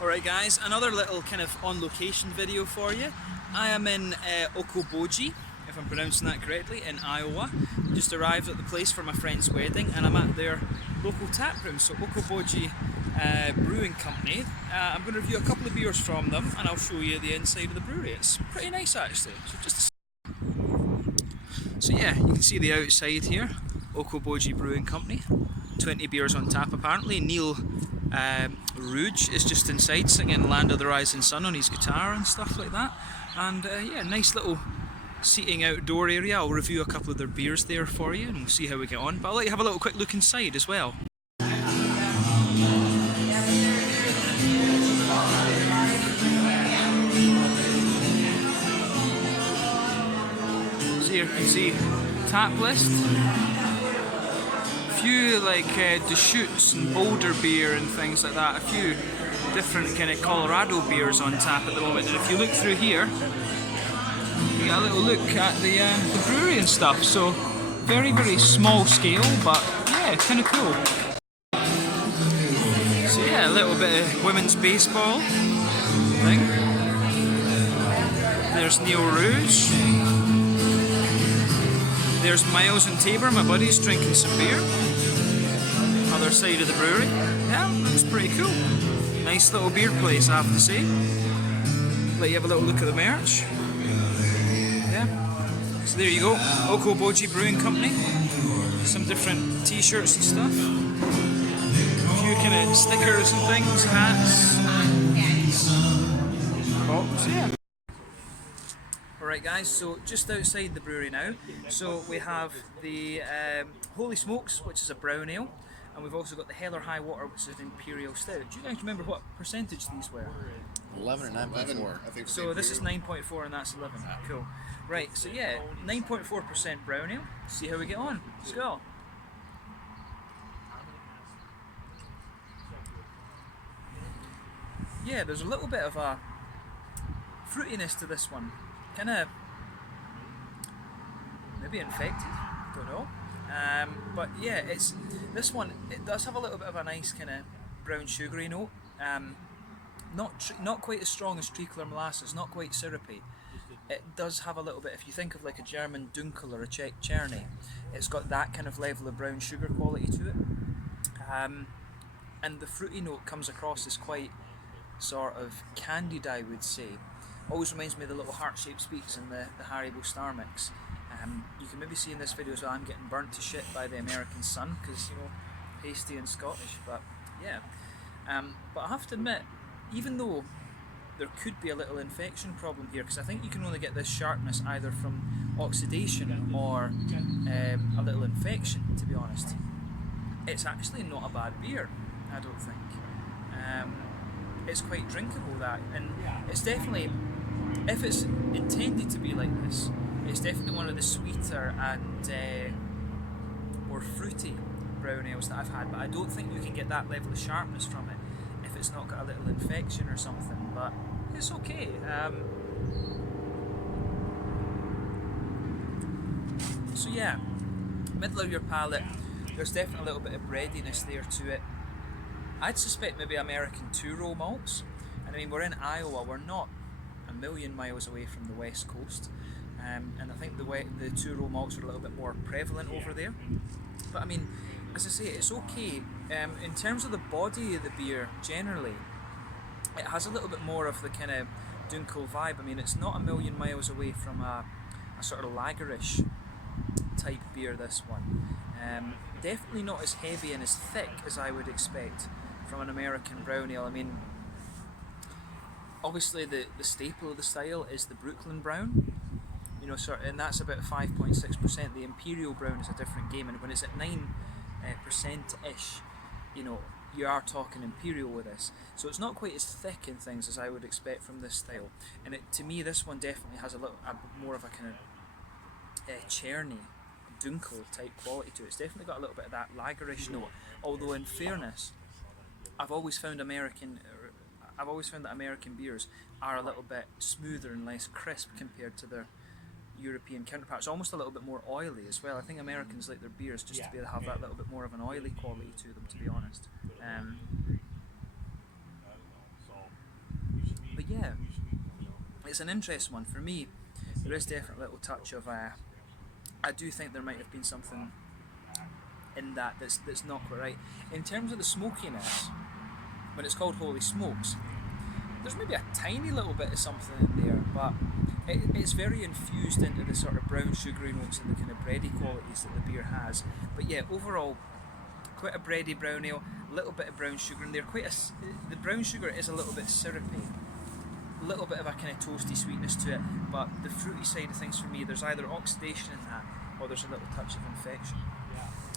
Alright guys, another little kind of on location video for you. I am in Okoboji, if I'm pronouncing that correctly, in Iowa. Just arrived at the place for my friend's wedding and I'm at their local tap room, so Okoboji Brewing Company. I'm going to review a couple of beers from them and I'll show you the inside of the brewery. It's pretty nice actually. So yeah, you can see the outside here, Okoboji Brewing Company. 20 beers on tap apparently. Neil Rouge is just inside singing Land of the Rising Sun on his guitar and stuff like that. And yeah, nice little seating outdoor area. I'll review a couple of their beers there for you and we'll see how we get on. But I'll let you have a little quick look inside as well. So here you can see tap list. A few like Deschutes and Boulder beer and things like that. A few different kind of Colorado beers on tap at the moment. And if you look through here, you get a little look at the brewery and stuff. So very, very small scale, but yeah, kind of cool. So yeah, a little bit of women's baseball thing. There's Neil Rouge. There's Miles and Tabor, my buddies, drinking some beer. Other side of the brewery. Yeah, looks pretty cool. Nice little beer place, I have to say. Let you have a little look at the merch. Yeah. So there you go, Okoboji Brewing Company. Some different t-shirts and stuff. A few kind of stickers and things, hats. Oh, so yeah. Alright guys, so just outside the brewery now, so we have the Holy Smokes, which is a brown ale, and we've also got the Hell or High Water, which is an Imperial Stout. Do you guys remember what percentage these were? 11 and 9.4. I think so this is 9.4 and that's 11. Cool. Right, so yeah, 9.4% brown ale. See how we get on. Let's go. Yeah, there's a little bit of a fruitiness to this one. Kind of maybe infected, don't know. But yeah, it's this one. It does have a little bit of a nice kind of brown sugary note. Not quite as strong as treacle or molasses. Not quite syrupy. It does have a little bit. If you think of like a German Dunkel or a Czech Cherny, it's got that kind of level of brown sugar quality to it. And the fruity note comes across as quite sort of candied, I would say. Always reminds me of the little heart-shaped speaks in the Haribo Star Mix. You can maybe see in this video as well I'm getting burnt to shit by the American sun because, you know, pasty and Scottish, but yeah. But I have to admit, even though there could be a little infection problem here, because I think you can only get this sharpness either from oxidation or a little infection, to be honest. It's actually not a bad beer, I don't think. It's quite drinkable, that, and it's definitely, if it's intended to be like this, it's definitely one of the sweeter and more fruity brown ales that I've had, but I don't think you can get that level of sharpness from it if it's not got a little infection or something, but it's okay. So yeah, middle of your palate, there's definitely a little bit of breadiness there to it. I'd suspect maybe American two-row malts, and I mean we're in Iowa, we're not a million miles away from the west coast, and I think the two-row malts are a little bit more prevalent over there. But I mean, as I say, it's okay. In terms of the body of the beer, generally, it has a little bit more of the kind of Dunkel vibe. I mean, it's not a million miles away from a sort of lagerish type beer, this one. Definitely not as heavy and as thick as I would expect from an American brown ale. I mean, obviously the staple of the style is the Brooklyn Brown, you know, and that's about 5.6%. The Imperial Brown is a different game, and when it's at 9%-ish, you know, you are talking Imperial with this. So it's not quite as thick in things as I would expect from this style. And to me, this one definitely has a more of a kind of Cherny, Dunkel type quality to it. It's definitely got a little bit of that lagerish note. Although in fairness, I've always found that American beers are a little bit smoother and less crisp compared to their European counterparts. Almost a little bit more oily as well. I think Americans like their beers just to be able to have that little bit more of an oily quality to them, to be honest. it's an interesting one. For me, there is definitely a little touch of, I do think there might have been something in that that's not quite right. In terms of the smokiness, when it's called Holy Smokes, there's maybe a tiny little bit of something in there, but it's very infused into the sort of brown sugary notes and the kind of bready qualities that the beer has. But yeah, overall, quite a bready brown ale, a little bit of brown sugar in there. The brown sugar is a little bit syrupy, a little bit of a kind of toasty sweetness to it, but the fruity side of things for me, there's either oxidation in that or there's a little touch of infection.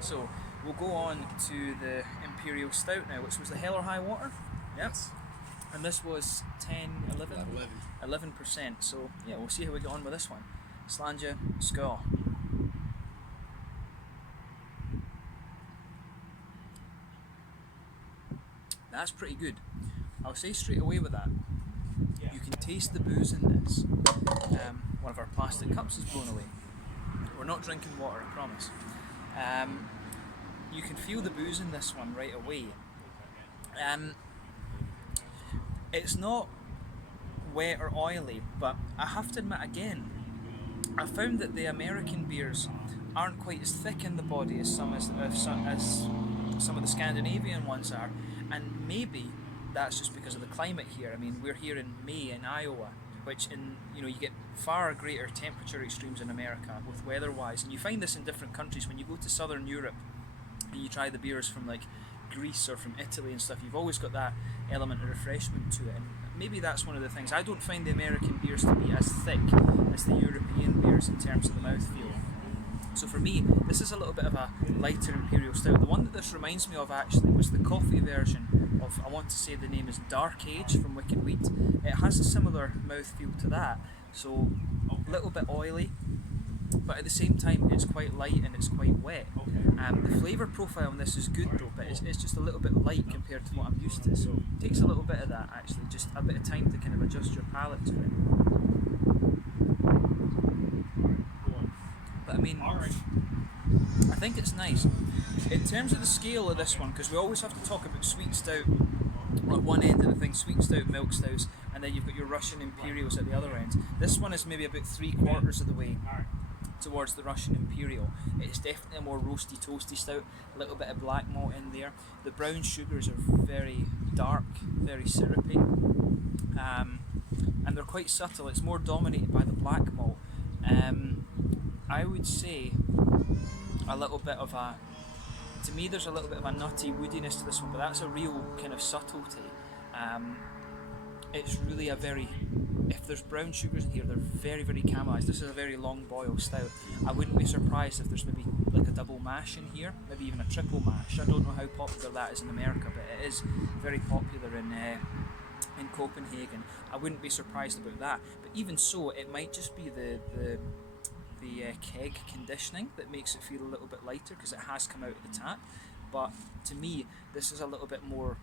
So we'll go on to the Imperial Stout now, which was the Hell or High Water. Yep. And this was 11%. So yeah, we'll see how we get on with this one. Slanja, skål. That's pretty good. I'll say straight away with that. You can taste the booze in this. One of our plastic cups is blown away. We're not drinking water, I promise. You can feel the booze in this one right away. It's not wet or oily, but I have to admit again, I found that the American beers aren't quite as thick in the body as some of the Scandinavian ones are, and maybe that's just because of the climate here. I mean, we're here in May in Iowa, which you get far greater temperature extremes in America with weather-wise, and you find this in different countries. When you go to Southern Europe and you try the beers from like Greece or from Italy and stuff, you've always got that element of refreshment to it, and maybe that's one of the things. I don't find the American beers to be as thick as the European beers in terms of the mouthfeel. So for me, this is a little bit of a lighter Imperial Stout. The one that this reminds me of actually was the coffee version of, I want to say the name is Dark Age from Wicked Wheat. It has a similar mouthfeel to that, so a little bit oily, but at the same time it's quite light and it's quite wet. The flavour profile on this is good though, but it's just a little bit light compared to what I'm used to, so it takes a little bit of that actually, just a bit of time to kind of adjust your palate to it. But I mean, I think it's nice. In terms of the scale of this one, because we always have to talk about sweet stout at one end of the thing, sweet stout, milk stouts, and then you've got your Russian Imperials at the other end. This one is maybe about 3/4 of the way towards the Russian Imperial. It's definitely a more roasty, toasty stout, a little bit of black malt in there. The brown sugars are very dark, very syrupy, and they're quite subtle. It's more dominated by the black malt. I would say a little bit of a, to me there's a little bit of a nutty woodiness to this one, but that's a real kind of subtlety. It's really a very, if there's brown sugars in here, they're very, very caramelised. This is a very long boil stout. I wouldn't be surprised if there's maybe like a double mash in here, maybe even a triple mash. I don't know how popular that is in America, but it is very popular in Copenhagen. I wouldn't be surprised about that. But even so, it might just be the keg conditioning that makes it feel a little bit lighter, because it has come out of the tap. But to me, this is a little bit more,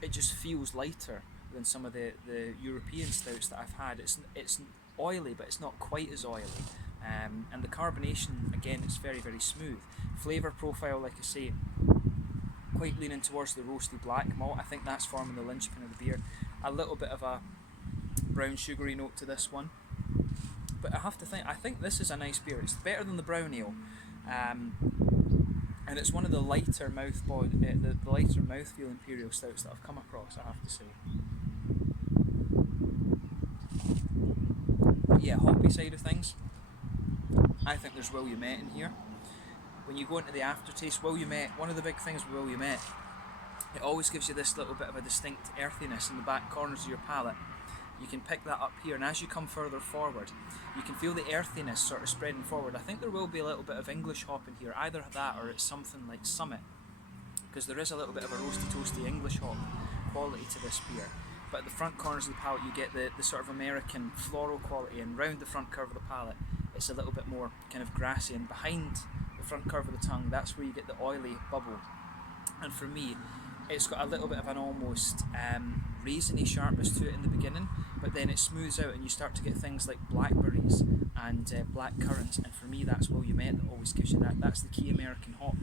it just feels lighter than some of the European stouts that I've had. It's oily, but it's not quite as oily. And the carbonation, again, it's very, very smooth. Flavour profile, like I say, quite leaning towards the roasty black malt. I think that's forming the linchpin of the beer. A little bit of a brown sugary note to this one. But I think this is a nice beer. It's better than the brown ale, and it's one of the lighter the lighter mouthfeel Imperial stouts that I've come across, I have to say. But yeah, hoppy side of things, I think there's Williamette in here. When you go into the aftertaste, Williamette, one of the big things with Williamette, it always gives you this little bit of a distinct earthiness in the back corners of your palate. You can pick that up here, and as you come further forward, you can feel the earthiness sort of spreading forward. I think there will be a little bit of English hop in here, either that or it's something like Summit, because there is a little bit of a roasty toasty English hop quality to this beer. But at the front corners of the palate, you get the sort of American floral quality, and round the front curve of the palate, it's a little bit more kind of grassy, and behind the front curve of the tongue, that's where you get the oily bubble. And for me, it's got a little bit of an almost raisiny sharpness to it in the beginning, but then it smooths out and you start to get things like blackberries and black currants, and for me that's Williamette that always gives you that. That's the key American hop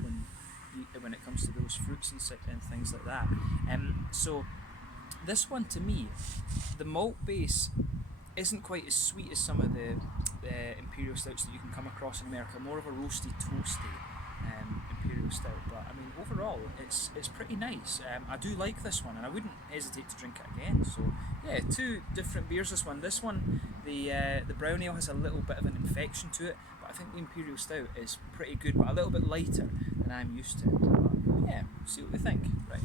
when it comes to those fruits and things like that. So this one, to me, the malt base isn't quite as sweet as some of the imperial stouts that you can come across in America. More of a roasty, toasty imperial stout. But I mean, overall, it's pretty nice. I do like this one, and I wouldn't hesitate to drink it again. So yeah, two different beers. This one, the brown ale has a little bit of an infection to it, but I think the imperial stout is pretty good, but a little bit lighter than I'm used to. But yeah, see what we think. Right.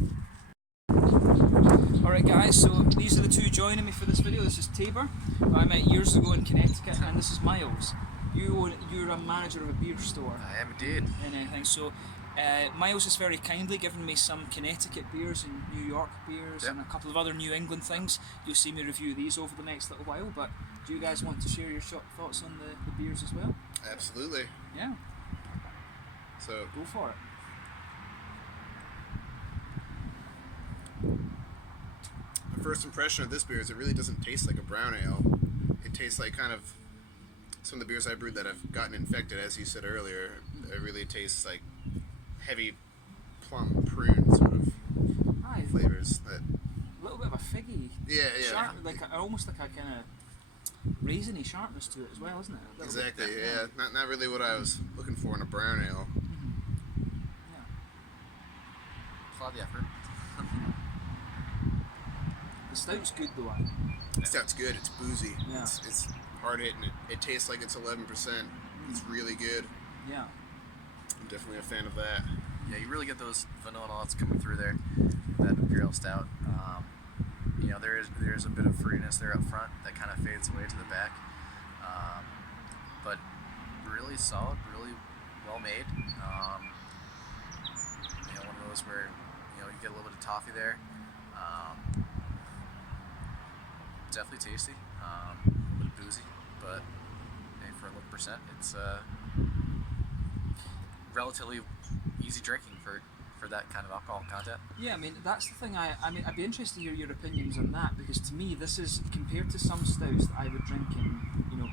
Alright guys, so these are the two joining me for this video. This is Tabor, who I met years ago in Connecticut, and this is Miles. You're a manager of a beer store. I am indeed. And anything. So Miles has very kindly given me some Connecticut beers and New York beers and a couple of other New England things. You'll see me review these over the next little while, but do you guys want to share your thoughts on the beers as well? Absolutely. Yeah. So go for it. My first impression of this beer is it really doesn't taste like a brown ale. It tastes like kind of some of the beers I brewed that have gotten infected, as you said earlier. It really tastes like heavy plum prune sort of flavors. That a little bit of a figgy, sharp, almost like a kind of raisiny sharpness to it as well, isn't it? Exactly. Yeah. Not really what I was looking for in a brown ale. Yeah. Applaud the effort. The stout's good though. The stout's good. It's boozy. Yeah. It's hard hitting. It tastes like it's 11%. It's really good. Yeah. I'm definitely a fan of that. Yeah, you really get those vanilla notes coming through there. That imperial stout. You know, there's a bit of fruitiness there up front that kind of fades away to the back. But really solid, really well made. You know, one of those where you get a little bit of toffee there. Definitely tasty, a little bit boozy, but for 11%, it's relatively easy drinking for that kind of alcohol content. Yeah, I mean that's the thing. I mean I'd be interested to hear your opinions on that, because to me this is, compared to some stouts that I would drink in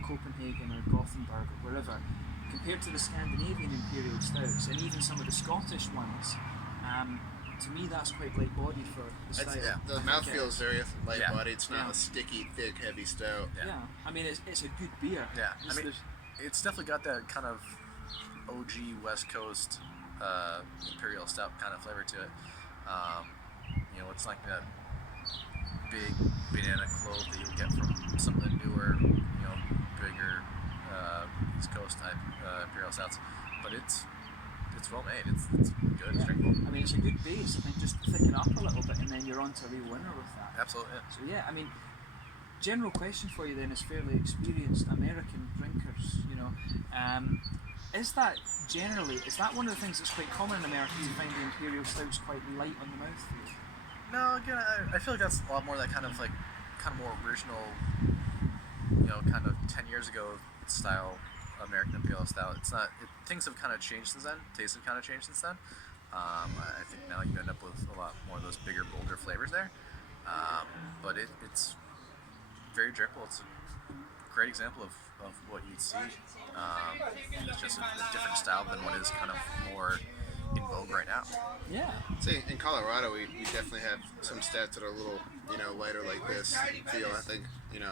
Copenhagen or Gothenburg or wherever, compared to the Scandinavian imperial stouts and even some of the Scottish ones. To me, that's quite light-bodied for the style. Yeah, the mouthfeel is very light-bodied. It's not a sticky, thick, heavy stout. Yeah. I mean, it's a good beer. Yeah, I mean, it's definitely got that kind of OG West Coast imperial stout kind of flavor to it. You know, it's like that big banana clove that you'll get from some of the newer, bigger East Coast type imperial stouts. But it's well made. It's good. It's drinkable. I mean, it's a good base. I think just thicken up a little bit, and then you're on to a real winner with that. Absolutely. Yeah. So yeah, I mean, general question for you then, is fairly experienced American drinkers. Is that one of the things that's quite common in America, to find the imperial stouts quite light on the mouthfeel? No, again, I feel like that's a lot more that kind of more original, kind of 10 years ago style American imperial stout. It's not. Things have kind of changed since then. Tastes have kind of changed since then. I think now you end up with a lot more of those bigger, bolder flavors there. But it's very drinkable. It's a great example of what you'd see. It's just a different style than what is kind of more in vogue right now. Yeah. See, in Colorado, we definitely have some stouts that are a little, lighter like this feel. I think,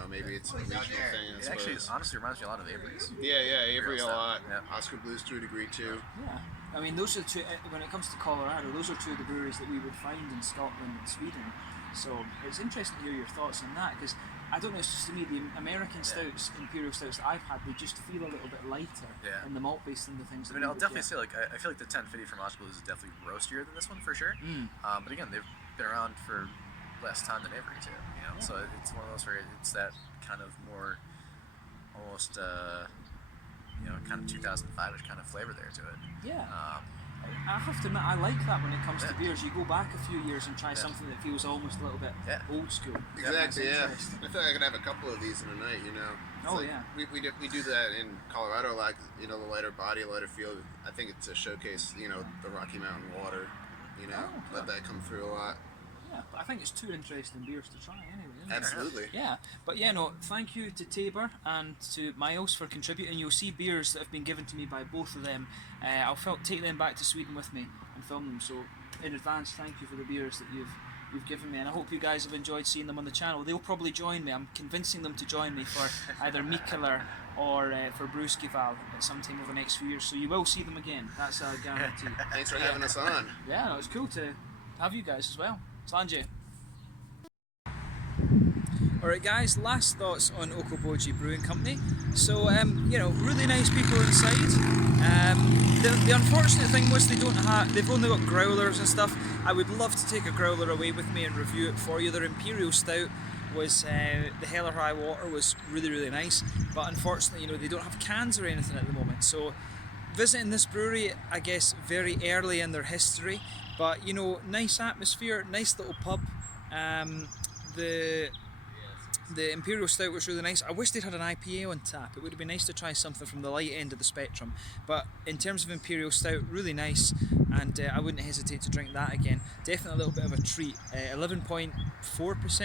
maybe it's a regional thing. It actually, honestly, reminds me a lot of Avery's. Yeah, Avery a lot. Yeah. Oscar Blues to a degree too. Yeah. I mean, those are two. When it comes to Colorado, those are two of the breweries that we would find in Scotland and Sweden. So it's interesting to hear your thoughts on that, because I don't know, it's just to me the American stouts, imperial stouts that I've had, they just feel a little bit lighter in the malt base than the things. I mean, I'll definitely say, I feel like the 1050 from Oscar Blues is definitely roastier than this one for sure. But again, they've been around for less time than Avery too. So it's one of those where it's that kind of more, almost, kind of 2005ish kind of flavor there to it. Yeah. I have to admit, I like that when it comes to beers. You go back a few years and try something that feels almost a little bit old school. Exactly, I feel like I could have a couple of these in a night, We do that in Colorado, like, the lighter body, lighter feel. I think it's a showcase, the Rocky Mountain water, let that come through a lot. Yeah, but I think it's two interesting beers to try anyway, isn't it? Absolutely. Yeah, but thank you to Tabor and to Miles for contributing. You'll see beers that have been given to me by both of them. I'll take them back to Sweden with me and film them, so in advance, thank you for the beers that you've you've given me, and I hope you guys have enjoyed seeing them on the channel. They'll probably join me. I'm convincing them to join me for either Mikkeller or for Brewskival at some time over the next few years. So you will see them again. That's a guarantee. Thanks for having us on. Yeah, no, it's cool to have you guys as well. Slanje. Alright guys, last thoughts on Okoboji Brewing Company. So, you know, really nice people inside. The unfortunate thing was they've only got growlers and stuff. I would love to take a growler away with me and review it for you. Their Imperial Stout was, the Hell or High Water was really, really nice. But unfortunately, you know, they don't have cans or anything at the moment. So, visiting this brewery, I guess, very early in their history. But, you know, nice atmosphere, nice little pub. The Imperial Stout was really nice. I wish they'd had an IPA on tap. It would have been nice to try something from the light end of the spectrum. But in terms of Imperial Stout, really nice, and I wouldn't hesitate to drink that again. Definitely a little bit of a treat. 11.4%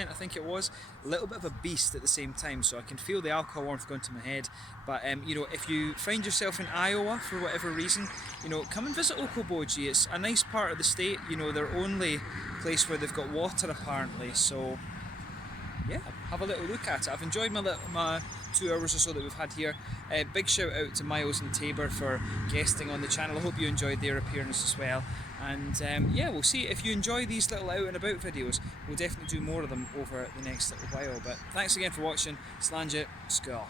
I think it was. A little bit of a beast at the same time, so I can feel the alcohol warmth going to my head. But you know, if you find yourself in Iowa for whatever reason, you know, come and visit Okoboji. It's a nice part of the state. You know, their only place where they've got water apparently, so yeah, have a little look at it. I've enjoyed my 2 hours or so that we've had here. Big shout out to Miles and Tabor for guesting on the channel. I hope you enjoyed their appearance as well. And yeah, we'll see. If you enjoy these little out and about videos, we'll definitely do more of them over the next little while. But thanks again for watching. Slanje, skål.